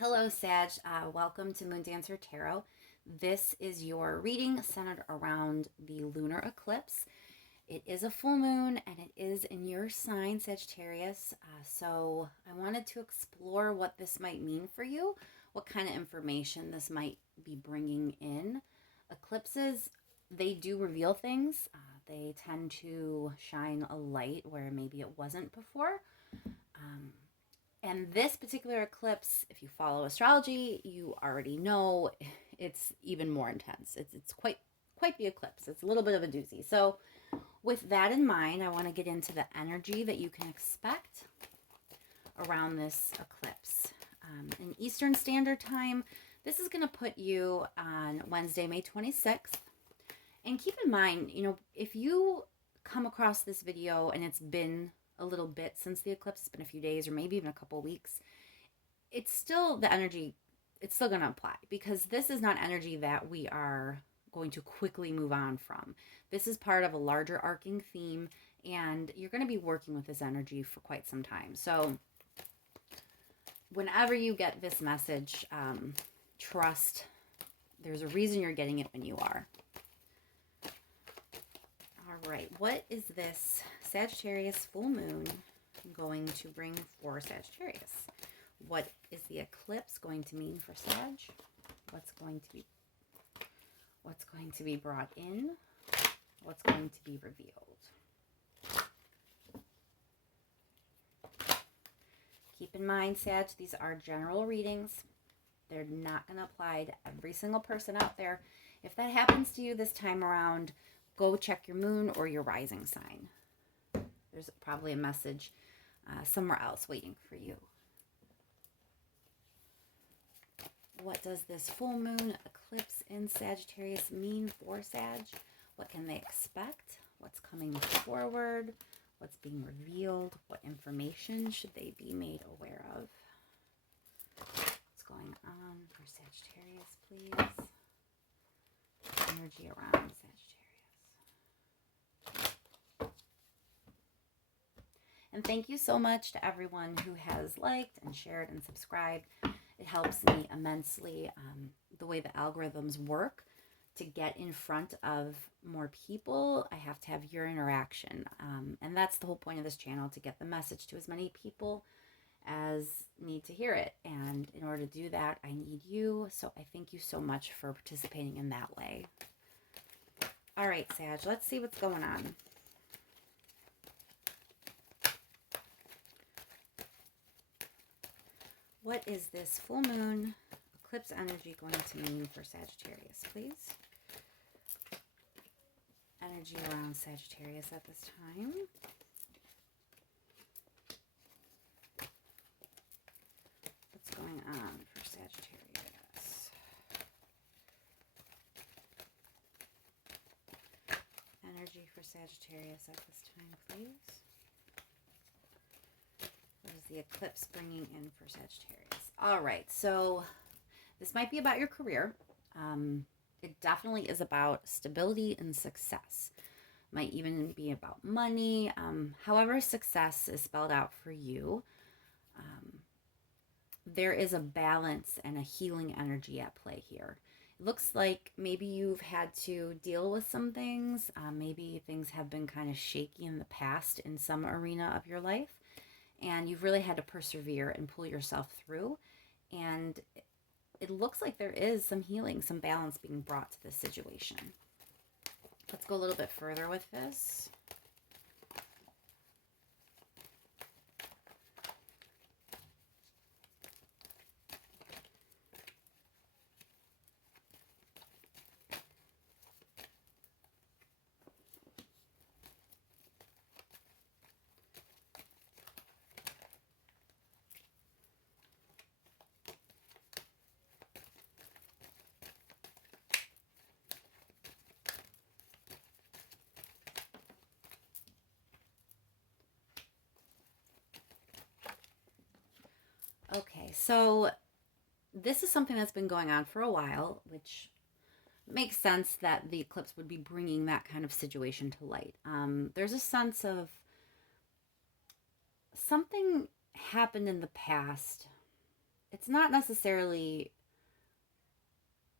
Hello, Sag. Welcome to Moon Dancer Tarot. This is your reading centered around the lunar eclipse. It is a full moon and it is in your sign, Sagittarius. So I wanted to explore what this might mean for you, what kind of information this might be bringing in. Eclipses, they do reveal things. They tend to shine a light where maybe it wasn't before. And this particular eclipse, if you follow astrology, you already know it's even more intense. It's quite the eclipse. It's a little bit of a doozy. So with that in mind, I want to get into the energy that you can expect around this eclipse. In Eastern Standard Time, this is going to put you on Wednesday, May 26th. And keep in mind, if you come across this video and it's been a little bit since the eclipse, it's been a few days or maybe even a couple weeks, it's still the energy, it's still going to apply, because this is not energy that we are going to quickly move on from. This is part of a larger arcing theme, and you're going to be working with this energy for quite some time. So whenever you get this message, trust there's a reason you're getting it when you are. All right, what is this Sagittarius full moon going to bring for Sagittarius? What is the eclipse going to mean for Sag? What's going to be brought in? What's going to be revealed? Keep in mind, Sag, these are general readings. They're not going to apply to every single person out there. If that happens to you this time around, go check your moon or your rising sign. There's probably a message somewhere else waiting for you. What does this full moon eclipse in Sagittarius mean for Sag? What can they expect? What's coming forward? What's being revealed? What information should they be made aware of? What's going on for Sagittarius, please? Energy around Sagittarius. And thank you so much to everyone who has liked and shared and subscribed. It helps me immensely. The way the algorithms work, to get in front of more people, I have to have your interaction. And that's the whole point of this channel, to get the message to as many people as need to hear it. And in order to do that, I need you. So I thank you so much for participating in that way. All right, Sag, let's see what's going on. What is this full moon eclipse energy going to mean for Sagittarius, please? Energy around Sagittarius at this time. What's going on for Sagittarius? Energy for Sagittarius at this time, please. What is the eclipse bringing in for Sagittarius? All right, so this might be about your career. It definitely is about stability and success. Might even be about money. However success is spelled out for you, there is a balance and a healing energy at play here. It looks like maybe you've had to deal with some things. Maybe things have been kind of shaky in the past in some arena of your life, and you've really had to persevere and pull yourself through. And it looks like there is some healing, some balance being brought to this situation. Let's go a little bit further with this. Okay, so this is something that's been going on for a while, which makes sense that the eclipse would be bringing that kind of situation to light. There's a sense of something happened in the past it's not necessarily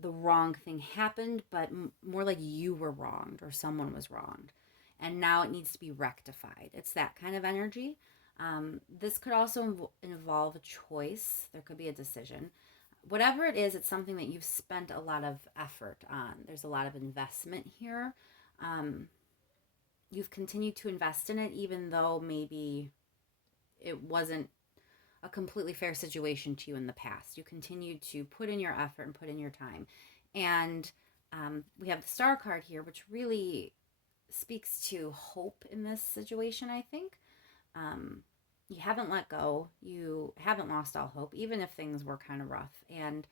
the wrong thing happened, but more like you were wronged or someone was wronged. And now it needs to be rectified. It's that kind of energy. This could also involve a choice. There could be a decision. Whatever it is, it's something that you've spent a lot of effort on. There's a lot of investment here. Um, you've continued to invest in it, even though maybe it wasn't a completely fair situation to you in the past. You continue to put in your effort and put in your time. And we have the star card here, which really speaks to hope in this situation, I think. You haven't let go. You haven't lost all hope, even if things were kind of rough. And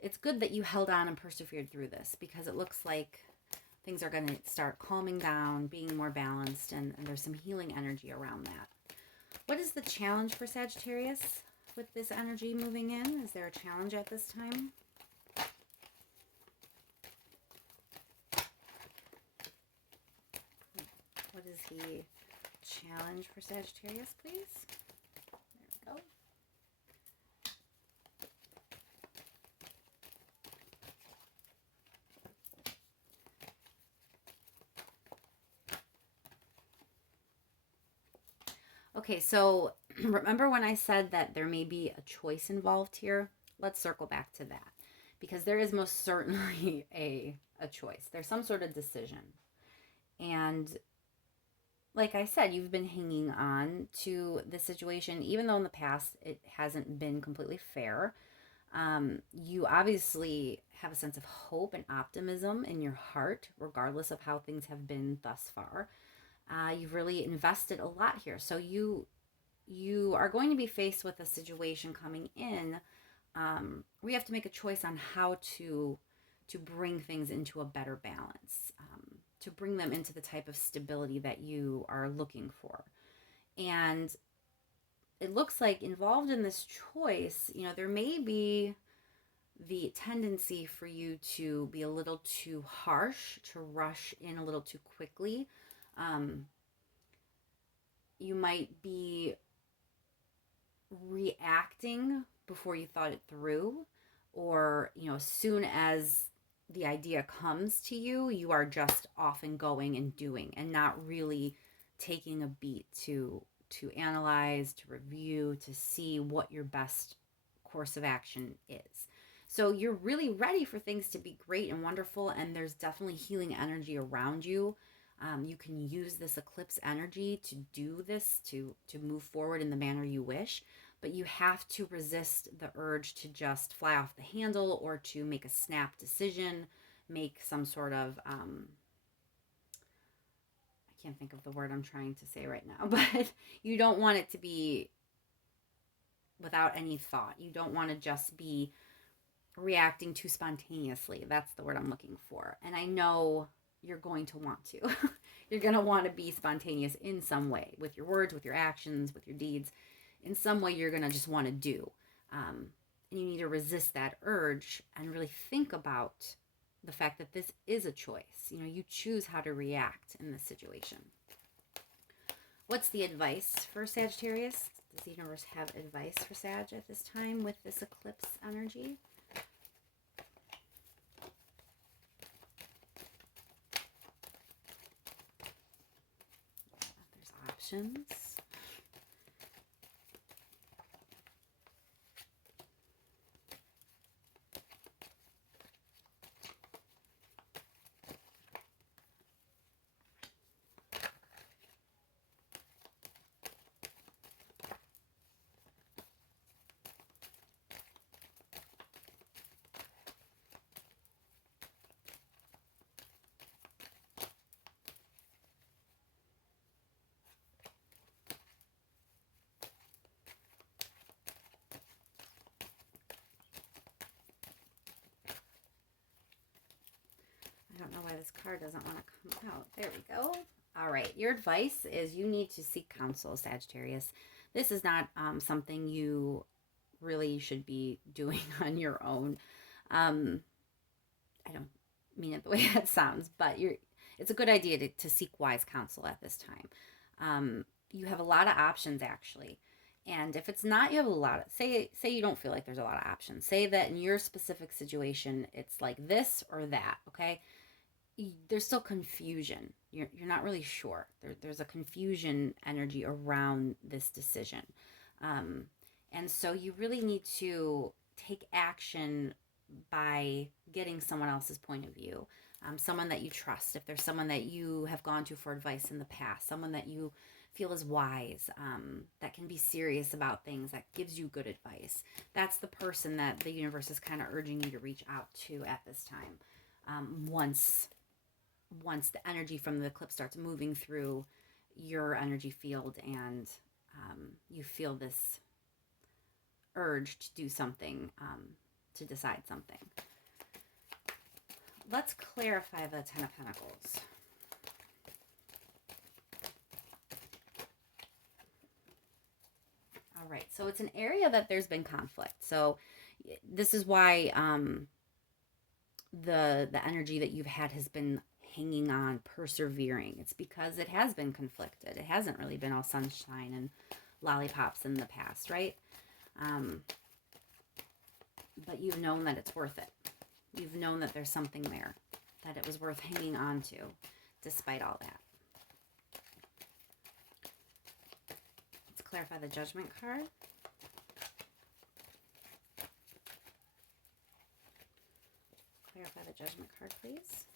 it's good that you held on and persevered through this, because it looks like things are going to start calming down, being more balanced, and there's some healing energy around that. What is the challenge for Sagittarius with this energy moving in? Is there a challenge at this time? What is the challenge for Sagittarius, please? There we go. Okay, so remember when I said that there may be a choice involved here? Let's circle back to that, because there is most certainly a choice. There's some sort of decision. And like I said, you've been hanging on to this situation, even though in the past it hasn't been completely fair. You obviously have a sense of hope and optimism in your heart, regardless of how things have been thus far. You've really invested a lot here. So you are going to be faced with a situation coming in where you have to make a choice on how to bring things into a better balance, to bring them into the type of stability that you are looking for. And it looks like involved in this choice, there may be the tendency for you to be a little too harsh, to rush in a little too quickly. You might be reacting before you thought it through, or as soon as the idea comes to you, you are just off and going and doing, and not really taking a beat to analyze, to review, to see what your best course of action is. So you're really ready for things to be great and wonderful, and there's definitely healing energy around you. You can use this eclipse energy to do this, to move forward in the manner you wish, but you have to resist the urge to just fly off the handle or to make a snap decision, make some sort of, I can't think of the word I'm trying to say right now, but you don't want it to be without any thought. You don't want to just be reacting too spontaneously. That's the word I'm looking for. And I know you're going to want to. You're going to want to be spontaneous in some way, with your words, with your actions, with your deeds. In some way, you're going to just want to do. And you need to resist that urge and really think about the fact that this is a choice. You choose how to react in this situation. What's the advice for Sagittarius? Does the universe have advice for Sag at this time with this eclipse energy? There's options. I don't know why this card doesn't want to come out. There we go. All right. Your advice is you need to seek counsel, Sagittarius. This is not something you really should be doing on your own. I don't mean it the way that sounds, but it's a good idea to seek wise counsel at this time. You have a lot of options, actually. And if it's not, you have a lot of, say you don't feel like there's a lot of options. Say that in your specific situation, it's like this or that, okay? There's still confusion. You're not really sure. There's a confusion energy around this decision. Um, and so you really need to take action by getting someone else's point of view, someone that you trust. If there's someone that you have gone to for advice in the past, someone that you feel is wise, that can be serious about things, that gives you good advice. That's the person that the universe is kind of urging you to reach out to at this time. Once the energy from the eclipse starts moving through your energy field, and you feel this urge to do something, to decide something. Let's clarify the Ten of Pentacles. All right, so it's an area that there's been conflict. So this is why the energy that you've had has been hanging on, persevering. It's because it has been conflicted. It hasn't really been all sunshine and lollipops in the past, right? But you've known that it's worth it. You've known that there's something there, that it was worth hanging on to, despite all that. Let's clarify the Judgment card. Clarify the Judgment card, please.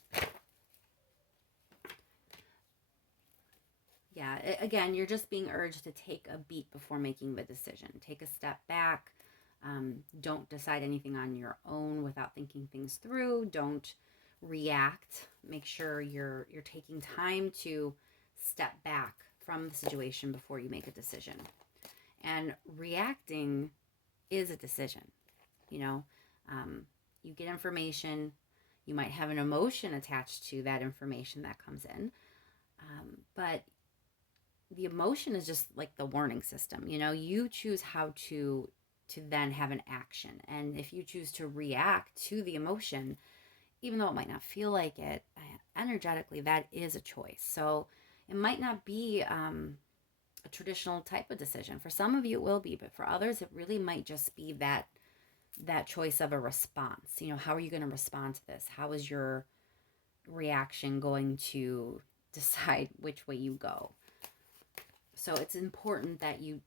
Yeah, again, you're just being urged to take a beat before making the decision. Take a step back. Don't decide anything on your own without thinking things through. Don't react. Make sure you're taking time to step back from the situation before you make a decision. And reacting is a decision. You know, you get information. You might have an emotion attached to that information that comes in. But the emotion is just like the warning system. You know, you choose how to then have an action. And if you choose to react to the emotion, even though it might not feel like it, energetically, that is a choice. So it might not be a traditional type of decision. For some of you, it will be, but for others, it really might just be that choice of a response. You know, how are you going to respond to this? How is your reaction going to decide which way you go? So it's important that you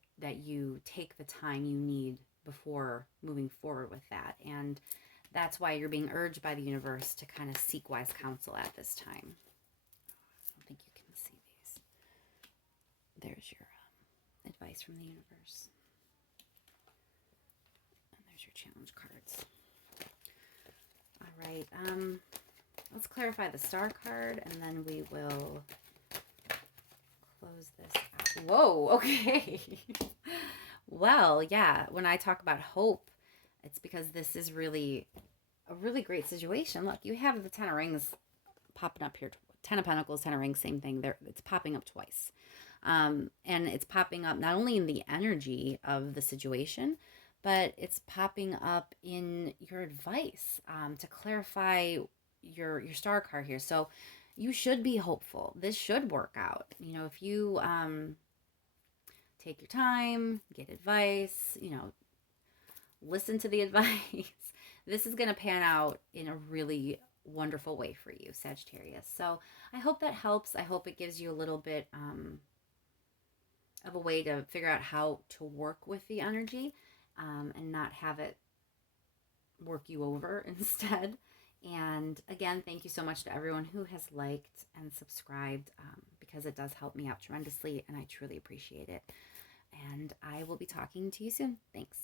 take the time you need before moving forward with that. And that's why you're being urged by the universe to kind of seek wise counsel at this time. I don't think you can see these. There's your advice from the universe. And there's your challenge cards. All right. Let's clarify the Star card, and then we will close this out. Whoa, okay. Well, yeah, when I talk about hope, it's because this is really a really great situation. Look, you have the Ten of Rings popping up here. Ten of Pentacles, Ten of Rings, same thing. It's popping up twice. And it's popping up not only in the energy of the situation, but it's popping up in your advice to clarify your Star card here. So you should be hopeful. This should work out. You know, if you take your time, get advice, you know, listen to the advice, this is going to pan out in a really wonderful way for you, Sagittarius. So I hope that helps. I hope it gives you a little bit of a way to figure out how to work with the energy and not have it work you over instead. And again, thank you so much to everyone who has liked and subscribed because it does help me out tremendously and I truly appreciate it. And I will be talking to you soon. Thanks.